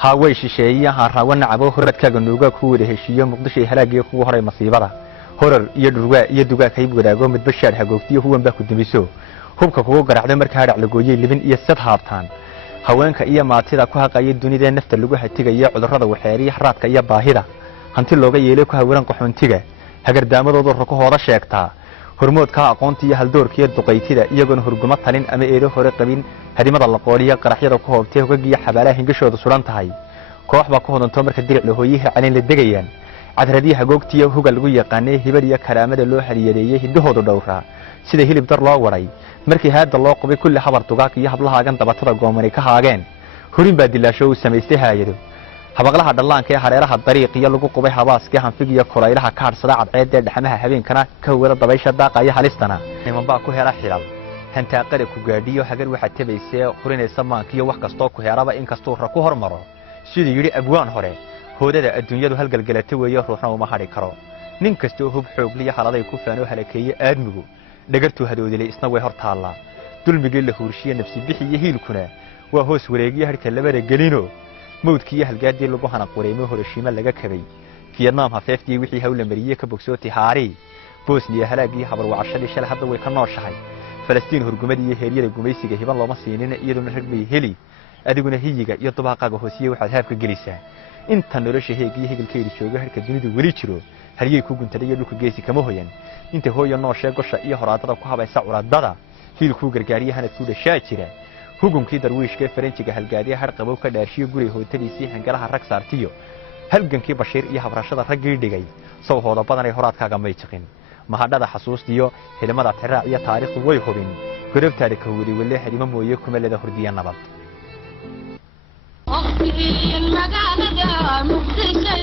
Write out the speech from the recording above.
هاوي شيء هراون عبو هرد كجنوجا كود هالشيء مقدشي هلاقي كوه هراي مصيبة هرر يدوجا كيب وراجو متبشر هجوكتي هو مبكو دميسو هم كوه قرعة مركها على جوجي اللي بين يسد هارتان هوانك إيا ما تدا كوها قايد الدنيا ده نفط اللي جوها تيجا يا عذر هذا وحيري حرات كيا باهرة هنتي اللوجا يليكها ورن قحون تيجا هجر دامه ضد ركوه هذا شيكتا هرمود كا قانتي هالدور كي الدقيتي ده يجون هرجمات هلين أما إيره هرق قبين هذه مضى اللقورية قرحية ركوه بتيه وجي حبالة هنجشوا دسولان تهاي كوح بقوه ننتمر كدير له هيه علين للدقيان عذرديها جوكتي وهو قلبي قانيه هبرية كرامة اللوحة اليديه الدهود الدورة سيده هلي بدر الله وراي markii haada loo qabay kulli xabar tugaak iyo hablahaagan dabatada goomari ka haageen hurin baa dilaasho sameystay haayado habaqlaha dhallaanka ee hareeraha dariiqiyo lagu qabay habaaskii hanfig iyo koraylaha ka harsada cadceed dhaxamaha habeenkana ka wada dabaysha daaqaya halistana niman baa ku hela xilal hanta qare ku gaadhiyo hagar waxa tabaysay qurinaysa maankiyo wax kasto ku heeraba in kasto ra ku hormaro sidii yiri abwaan hore hoodada adduunyadu halgalgalata weeyo ruuxna uma hadhi karo nin kasto hub xoog liya haladay ku faano halakeeyay aadmigu dhagartu hadoodilay isna way hor taala dulmigii la huurshiye nafsi bixiye hiilkuna waa hoos wareegiye harka labada gelino mowdkii halgaadii lagu hanaq wareemo Hiroshima laga kabay Vietnam hafeeftii wixii hawla mariyay ka bogsooti haari Bosnia halaagii habar wacashadii shal hadda way ka nooshahay Falastiin hurgumadii heeriyada gumaysiga hiban looma siinina iyaduna ragbay heli adiguna hiyiga iyo dabaqaga hoosiye waxaad haafka gelisaa inta nolosha heegii hegelkeedii jooga harka dunidu wali jiro haliyay ku guntaday dhulka geesi kama hoyan inta hooyo noo sheegosha iyo horaadada ku habaysa curadada hiilku gargaariyahana ku dhashaa jira hugunkii darwiishka Faransiga halgaadiya har qabow ka dhaarshiyo guri hootadiisii hangalaha rag saartiyo halgankii Bashiir iyo habrashada raggii dhigay soo hooda badan ay horaadkaaga may jiqin mahadada xasuustiyo hilmada tiraac iyo taariikhdu way hubin gurubtaada ka wali wali xidima mooye kuma leeda hurdiya nabad أخي المجال ده مختصر